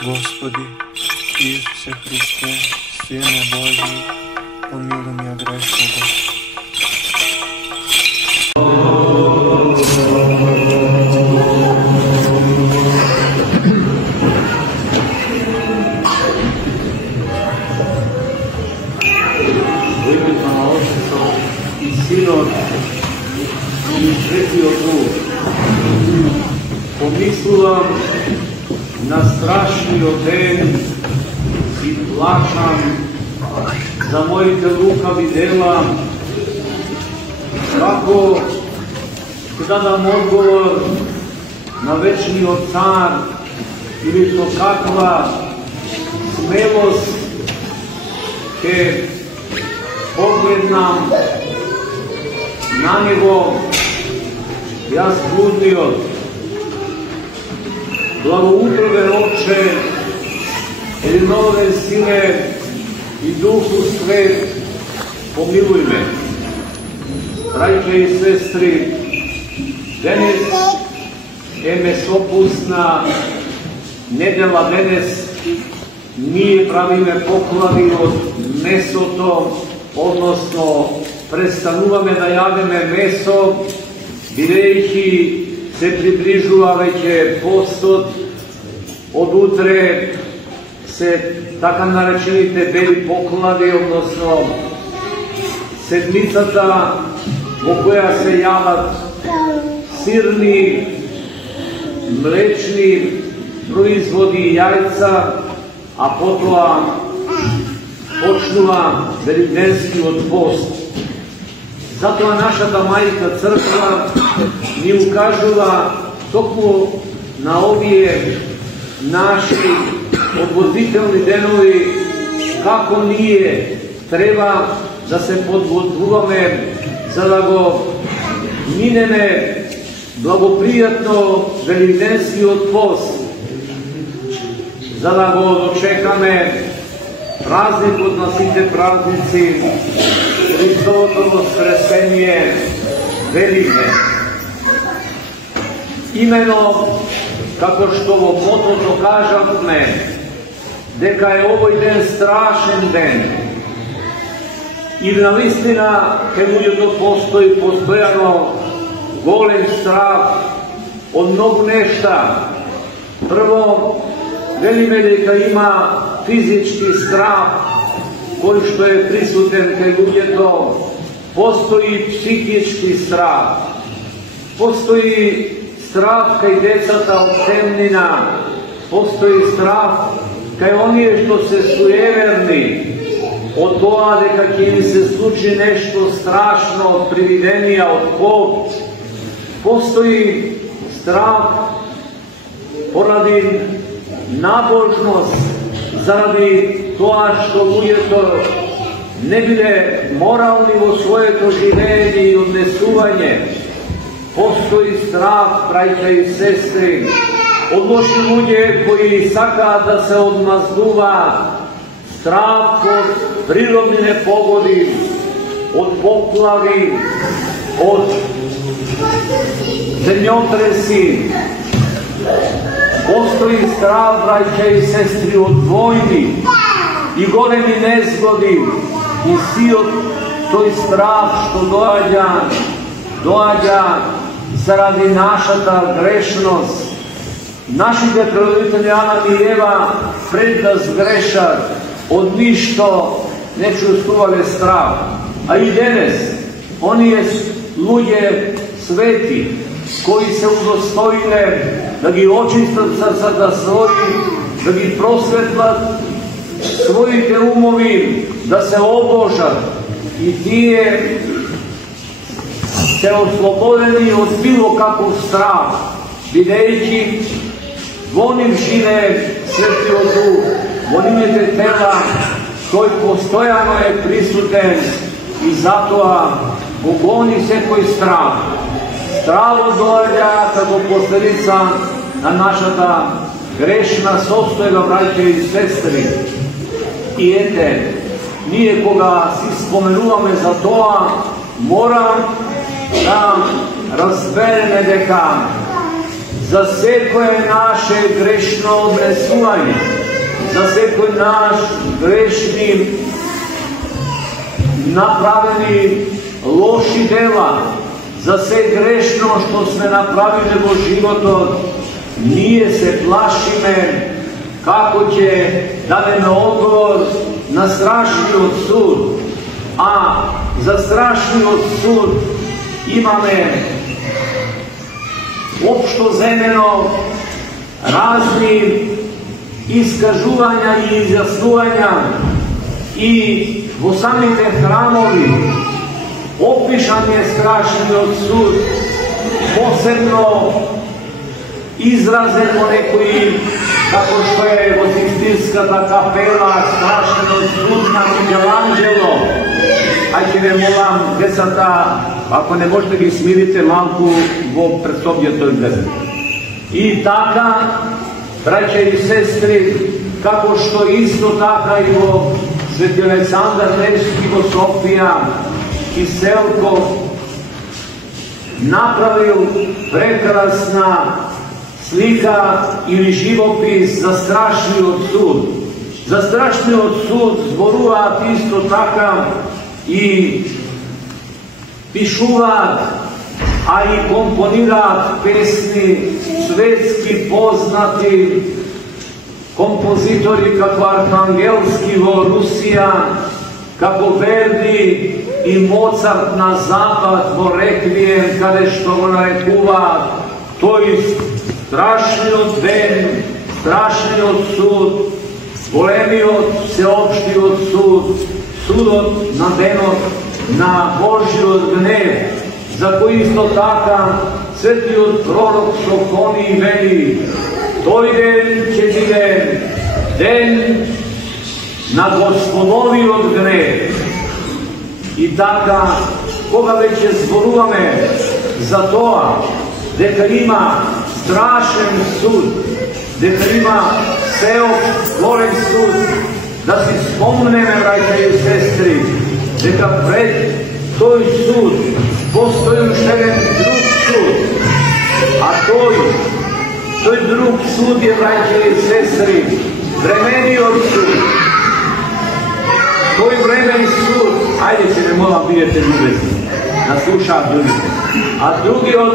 Gospodi, Isuse Hriste, Sine Božji, pomiluj me grešnoga. U ime Otca i Sina i Svetog Duha, pomislujem na strašni den i plačam za mojite lukavi dela, kako da dam odgovor na večni car ili to kakva smelost ke pogledam na njego, ja zbudnio. Благоутрove Отче, ili nove sile i Duhu Svet, pomiluj me. Braće i sestri, danes je mesopustna nedela, danes nije pravime pokladi od mesoto, odnosno prestanuvame da jademe meso, bileći se približува веќе постот, од утре се така наречените бели поклади, односно седмицата во која се јадат сирни, млечни производи и јајца, а потоа почнува великденскиот пост. Затоа нашата мајка црква ни укажува токму на овие наши одводителни денови како ние треба да се подготвуваме за да го минеме благопријатно великденскиот пост, за да го дочекаме празникот на сите празници, Христовото воскресение велиме. Имено, како што во мотото кажавме, дека е овој ден страшен ден. И навистина ке луѓето постои постојано голем страх од многу нешта. Прво, велиме дека има физички страх, кој што е присутен кај луѓето, постои психички страх, постои страх кај децата од темнина, постои страх кај оние што се суеверни, од тоа дека ќе им се случи нешто страшно, од привиденија, од Бог. Постои страх поради набожност, заради тоа што луѓето не биле морални во своето живење и однесување. Постои страх, браќа и сестри, од лоши луѓе кои сакаат да се одмаздува, страх од природни непогоди, од поплави, од земјотреси. Постои страх, браќа и сестри, од војни и големи незгоди, и сиот тој страх што доаѓа заради нашата грешност. Нашите прародители Адам и Ева пред да сгрешат од ништо не чувствувале страх. А и денес, оние луѓе свети, кои се удостоиле да ги очистат срцата своји, да ги просветлат своите умови, да се обожат, и тие се ослободени од било каков страх, бидејќи во нив живее Светиот Дух, во нивните тела тој постојано е присутен и затоа го гони секој страх. Стравот доаѓа како последица на нашата грешна состојба, браќа и сестри. И ете, ние кога си споменуваме за тоа, морам да разбереме дека za sve koje naše grešno obresuvanje, za sve koje naš grešni napravili loši dela, za sve grešno što sme napravili u životu, nije se plašime kako će dane na odgovor na strašni odsud, a za strašni odsud imame opšto zemeno razni iskažuvanja i izjasnuvanja i u samite hramovi opišan je strašni odsud, posebno izraze ponekoj, kako što je Vosistilskata kapela strašni odsud na Michelangelo. Ajde ne molam, desata, ako ne možete vi smirite malku, bo pred sobje to izgleda. I taka, braće i sestri, kako što isto taka i vo Sveti Aleksandar Nevski, vo Sofija i Selko napravil prekrasna slika ili živopis za strašni odsud. Za strašni odsud zboruvat isto takav i pišuvat, a i komponirat pesni svetski poznati kompozitori kako Arhangelski vo Rusija, kako Verdi i Mozart na zapad vo Rekvijem, kada što go narekuva, to je strašni odven, strašni odsud, golemi od sveopšti odsud, sudot nadenot na Božji odgnev, za koji isto takav sveti od prorok Sofoniji veli, toj den će biti den na Gospodovi odgnev. I taka, koga već je zboruvame za to, deka ima strašen sud, deka ima goren sud, da si spomneme, braće i sestri, deka pred toj sud postoji još jedan drug sud, a toj drug sud je, braće i sestri, vremenio sud. Toj vremeni sud, ajde se ne moram vidjeti ljubezni, da slušam drugi. A drugi od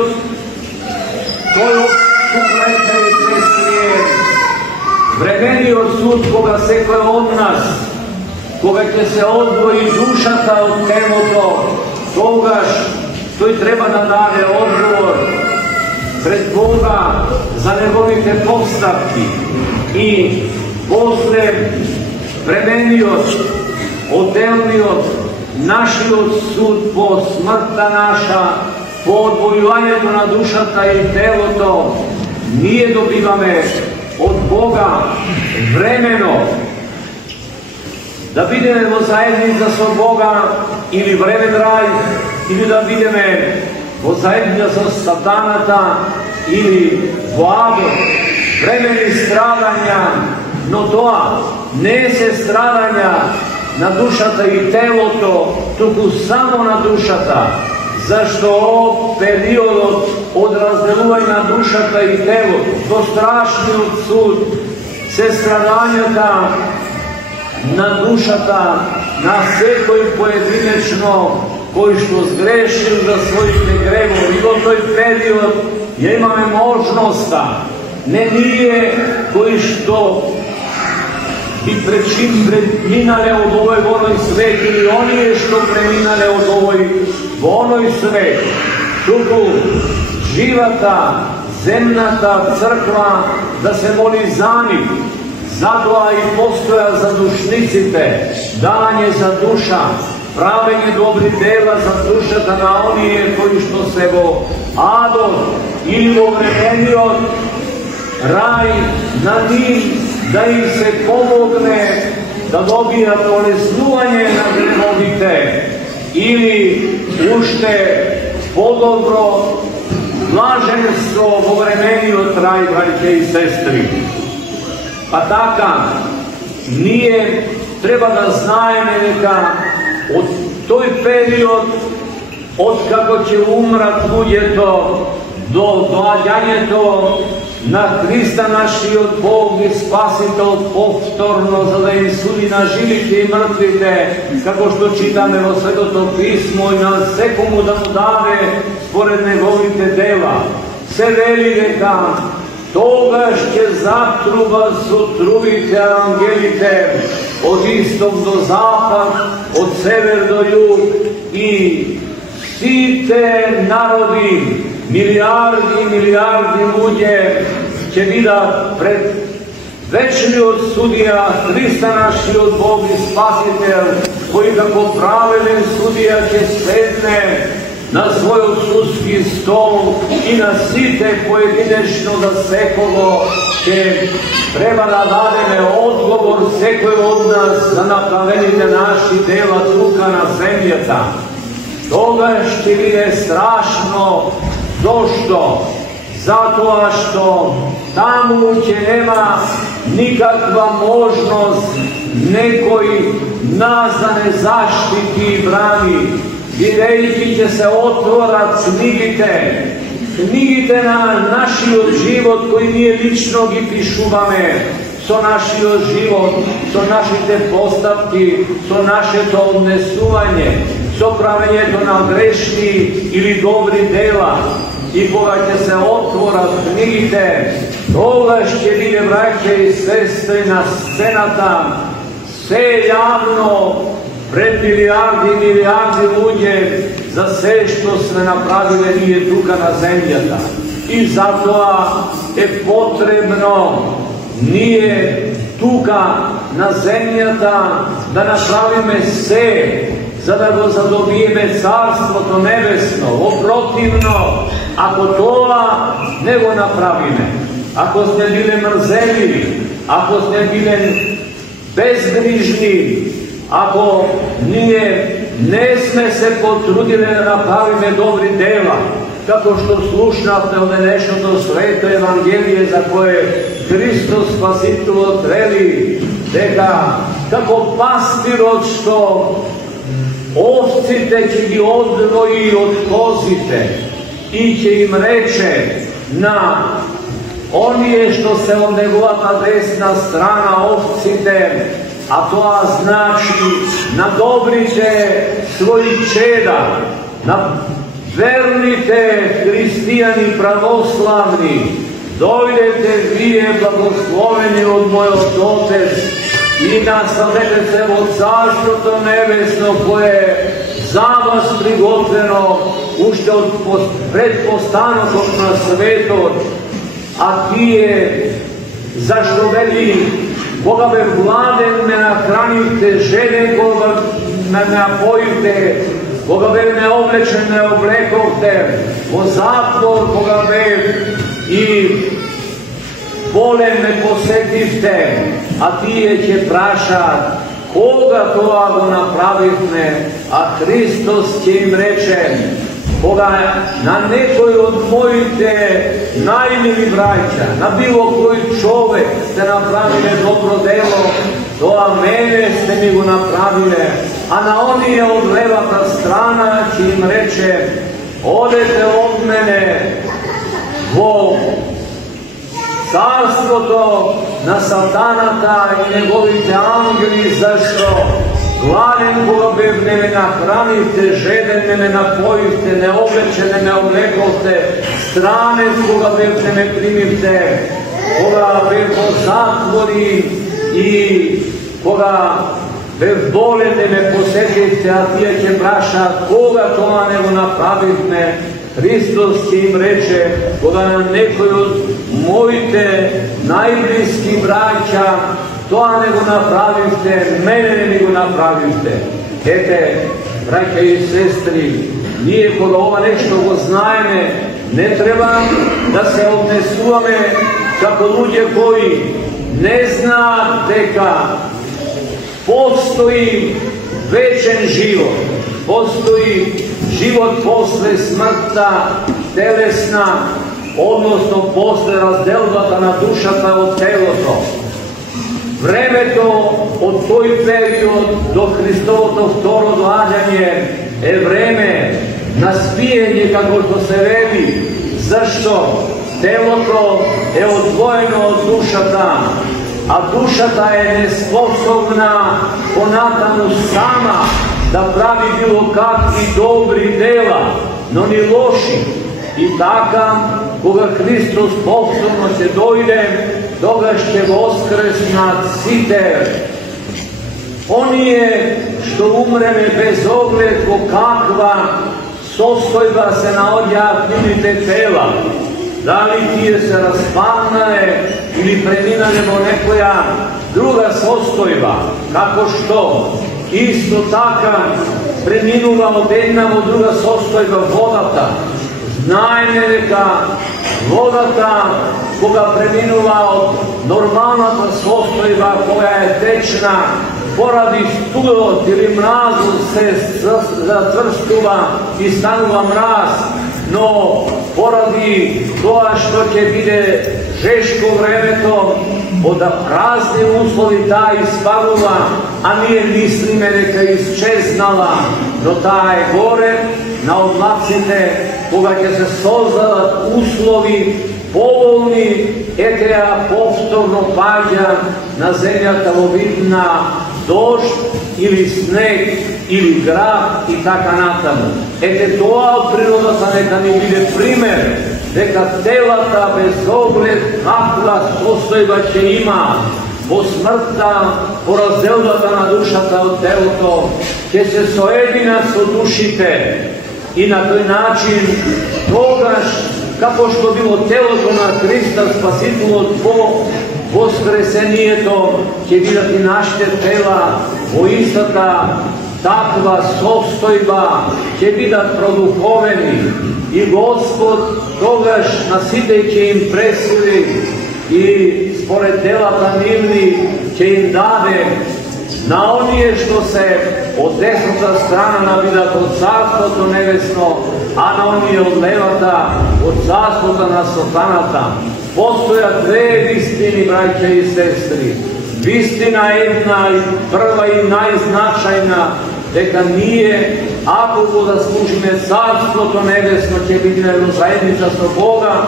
toj sud, braće i sestri, je vremenio sud koga se koje od nas, koga će se odvoji dušata od temoto, togaš, to i treba da dade odgovor pred Boga za njegovite postavki. I posle vremeniot, odelniot, našiot sud po smrta naša, po odvojivanju na dušata i teloto, nije dobivame od Boga vremeno da vidimo zajednica sa Boga ili vremen raj, ili da vidimo zajednica sa satanata ili Boga, vremeni stradanja, no to ne se stradanja na dušata i teloto, tuku samo na dušata, zašto period od razdeluvanja dušata i teloto, to strašni odsud, se stradanjata na dušata, na sve koji pojedinačno, koji što zgrešili za svojih negrevo, i do toj period je imame možnosta, ne nije koji što bi preminale od ovoj vonoj svet, ili oni je što preminale od ovoj vonoj svet. Tuku živata, zemnata crkva, da se moli za njih, zato i postoja za dušnicite, danje za duša, pravenje dobrih dela za dušata na onije koji što se go adon ili ovremenio raj na njih, da im se pomogne da dobija poleznuvanje na grehovite ili ušte podobro blaženstvo u vremeniju traj, braće i sestri. Pa taka nije, treba da znajeme neka od toj period, od kako će umrat budjeto, događanje to na Hrista naši od Bog i Spasitelj povtorno, za da im sudi na živite i mrtvite, kako što čitame o Sveto pismo i na sekomu da mu dade spored negovite dela. Se veli reka, toga šće zatruba sutrubite angelite, od istog do zapad, od sever do jug, i site narodi, milijardi i milijardi ljudje će vidat pred večni od sudija, Hrista naši od Bog i Spasitelj, koji kako pravedan sudija će sedne na svoj sudski stol i na site pojedinačno za sekovo će treba da dademe odgovor sekoj od nas za napravenite naši dela tuka na zemljeta. Toga što je strašno, zašto? Zato što tamo će nema nikakva možnost nekoj nas da ne zaštiti i brani. Videjki će se otvorat knjigite na naši od život koji nije ličnog i pišubame, so naši od život, so naši te postavki, so naše to odnesuvanje, so pravenje to na grešni ili dobri dela. I koga će se otvorat knjigite, toga će vide braće i sestre na scenata, sve javno, pred milijardi i milijardi ljudje, za sve što sve napravile nije tuka na zemljata. I zato je potrebno, nije tuka na zemljata, da napravime sve, za da go zadobijeme carstvo to nebesno. Oprotivno, ako toga nego napravime, ako ste bile mrzeljivi, ako ste bile bezbrižni, ako ne sme se potrudili da napravime dobri dela, kako što slušnate od dnešното sveto evangelije za koje Hristos Spasitelj otreli, kako pastirot što ovcite će gi odvoji od kozite i će im reče na onije što se od njegova desna strana ovcite, a to znači nadobrite svojih čeda, vernite hrišćani pravoslavni, dojdete vi blagosloveni od moj Otec i nastavljate se od carstvo to nebesno koje je za vas prigotveno ušte od predpostanog na svetu, a ti je zašto veli koga be vladen me nahranite, žene koga me napojite, koga be neoblečen ne oblekovte, o zatvor koga be i bolen me posetivte, a ti je će prašat koga to ako napravite, a Hristos će im reče koga na nekoj od mojite najmili braća, na bilo koji čovek ste napravile dobro delo, to a mene ste mi go napravile, a na oni je od levata strana će im reče odete od mene vo carstvo to na satanata i njegovite angeli, zašto gladen koga ne me nahranite, žeden ne napojite, neoblečene ne oblekovte, strane koga ne me primite, koga po zatvori i koga bolene me posetite, a ti će prašat koga to nego napravite. Hristos će im reče, koga na nekoj od mojite najbliski braća, to nego napravite, mene nego napravite. Ete, braća i sestri, nije koga ova nešto go znajeme, ne treba da se odnesuvame kako ljudi koji ne zna teka postoji večen život, postoji život posle smrta telesna, odnosno posle razdelbata na dušata od teloto. Vreme to od toj period do Hristovo vtoro događanje je vreme na spijenje, kako što se veli, Zašto? Telото je odvojeno od dušata, a dušata je nesposobna po Natanu sama da pravi bilo kakvi dobri dela, no ni loši. I takav, koga Hristos povtorno će dojde, toga će voskresnat siter. On je što umreme bez ogled ko kakva sostojba se na odjavljivite tela. Da li tije se raspalnaje ili preminanemo nekoja druga sostojba, kako što? Isto taka preminula od jednamo druga sostojba vodata. Znajme neka vodata koga preminula od normalna sostojba koja je tečna, poradi studot ili mrazu se zacvrstuva i stanuva mraz, no poradi toa što će bide žeško vremetom, od razni uslovi ta ispanuva, a nije mislime neka isčeznala, no ta je gore na odlacite koga će se sozdat uslovi povolni, eteja povtorno pađa na zemlja tavovidna, došt ili sneg ili grad i taka natamo. Ete toa od prirodata neka mi bide primer, neka telata bez ogled kakva sostojba će ima, po smrta, po razdeldata na dušata od teloto, će se sojedinac od dušite i na toj način togaš kako što bilo teloto na Hrista spasitelju tvo, voskresenijeto će vidjeti našte tela, voistata takva sostojba će vidat produhoveni i Gospod togaš nasiteći im presili i spored telata milni će im dade na onije što se od desnota strana navidat od carstva to nevesno, a na onije od levata od carstva na sotanata. Postoja dve istini, braće i sestri. Istina jedna i prva i najznačajna, neka nije, ako Boga služime carstvo to nevesno će biti zajednica sa Boga,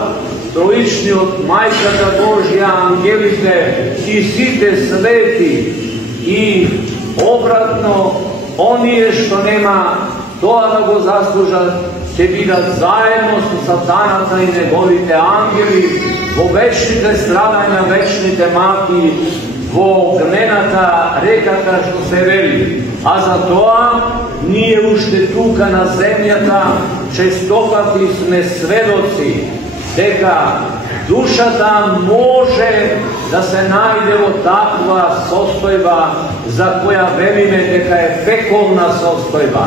trojični od Majkata Božja, angelite i site sveti, i obratno, onije što nema to da go zasluža će bidat zajedno su satanata i njegovite angeli, vo večnite stradanja, večnite maki, vo gmenata rekata što se veli. A za toa nije ušte tuka na zemljata, čestopati sme svedoci, teka dušata može da se najde od takva sostojba za koja velime teka je fekolna sostojba.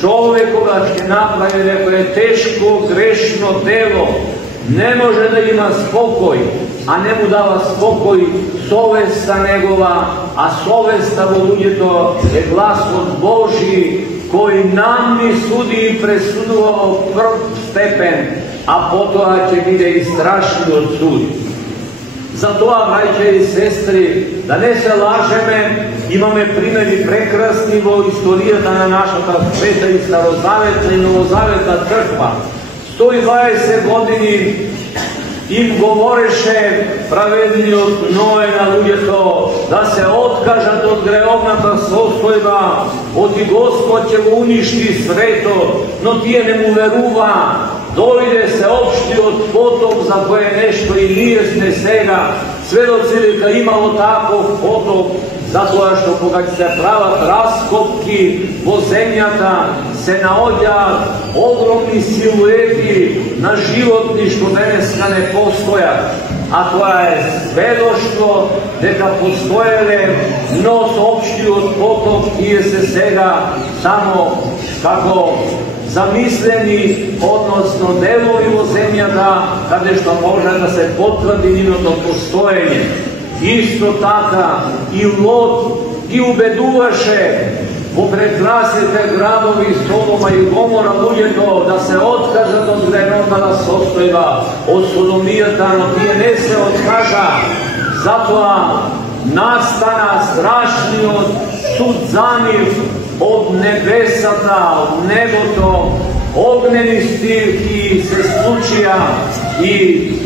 Čovjekoga će napravi neko je teško, grešno delo, ne može da ima spokoj, a ne mu dava spokoj sovesta njegova, a sovesta to je glas od Božji koji nam mi sudi i presudovao prv stepen, a potom će biti i strašni od sudi. Zato, braće i sestri, da ne se lažeme, imame primjeri prekrasni vo istorijata na naša ta sveta i starozavetna i novozavetna crkva. 120 godini im govoreše pravedni od Noe na ljudje to, da se otkažat od greovnata sostojba, od i Gospod će mu uništi sveto, no tije ne mu veruva, dojde se opšti od potop za koje nešto i nije snesega, sve do cilika imalo tako potop, zato što koga će se pravat raskopki po zemljata, se naodja ogromni silueti na životni što deneska ne postoja, a koja je svedoštvo neka postojele nos opšti od potop tije se sega samo kako zamisleni, odnosno delovi zemljata, kada što može da se potvrdi njeno postojenje. Isto taka i Lot i ubeduvaše poprekrasite gradovi Sodoma i Gomora to da se otkažat od grenotana sostojba, od sodomijata, no tije ne se otkaža, zato nastana strašni od sud zaniv od nebesata, od neboto, ognjeni stihiji se случија и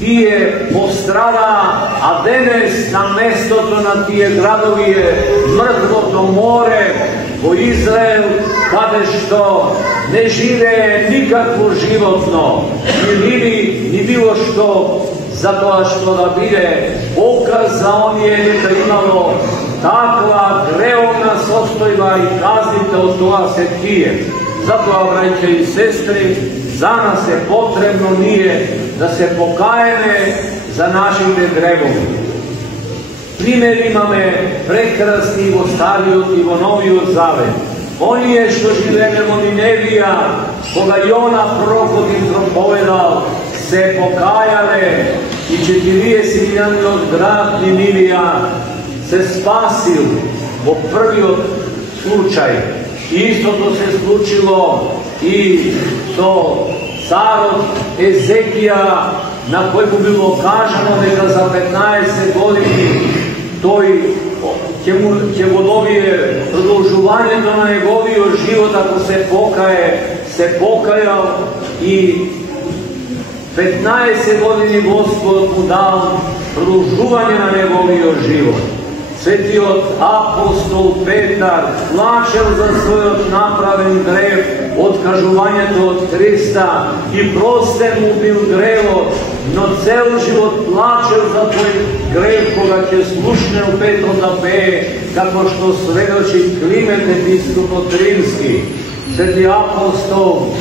тие пострада, а денес на местото на тие градови е мртвото море во Израел, каде што не живее никакво животно, ни риби, ни било што, затоа што да биде показ за оние дека имало таква греовна состојба и казните од тоа се тие. Затоа, браќа и сестри, за нас е потребно ние да се покаеме за нашите гревови. Пример имаме прекрасни во Стариот и во Новиот Завет. Оние што живееле во Ниневија, кога Јона пророкот им проповедал, се покајале и 40.000 град Нинивија се спасил во првиот случај. Истото се случило и со царот Езекија, на кој му било кажано дека за 15 години тој ќе го добие продолжувањето на неговиот живот ако се покајал и 15 години Господ му дал продолжување на неговиот живот. Светиот апостол Петар плачел за својот направен грев од кажувањето од Христа и простен му бил гревот, но цел живот плачел за тој грев кога ќе слушнел Петро да пее, како што сведочи Климент епископ од Римски. Свети апостол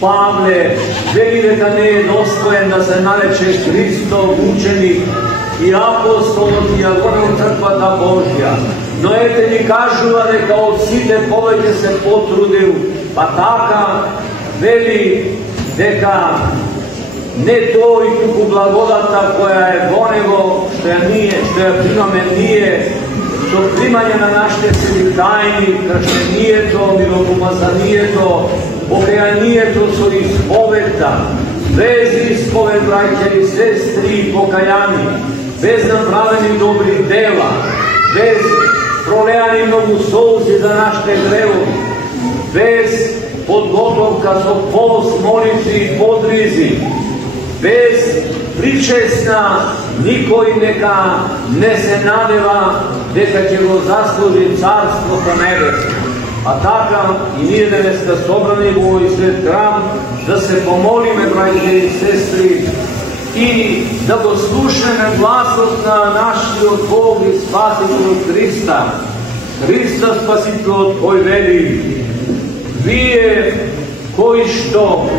Павле вели дека не е достоен да се нарече Христов ученик и апостолот ја гонел црквата Божја. Но ете ни кажува дека од сите повеќе се потрудил, па така вели дека не тој туку благодата која е во него, што ја примаме ние, со примање на нашите свети тајни, крштенијето, миропомазанието, покајанието со исповедта, без исповед, браќа и сестри, и покајани, без направени добри дела, без пролеани многу солзи за нашите гревови, без подготовка со пост, молитви и подризи, без причесна, никој нека не се надева дека ќе го заслужи Царството небесно. А така и ние денеска собрани во овој свет храм да се помолиме, браќа и сестри, и да го слушнеме гласот на нашиот Бог и Спасител Христа. Христа Спасителот кој вели: вие кои што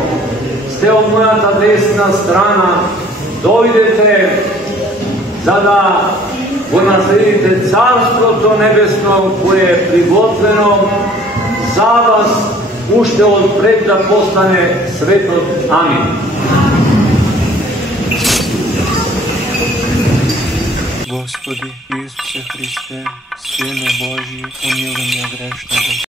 сте од мојата десна страна, дојдете за да го наследите Царството небесно кое е приготвено за вас уште отпред да постане светот. Амин. Господи Исусе Христе, Сине Божи, помилуй меня грешного.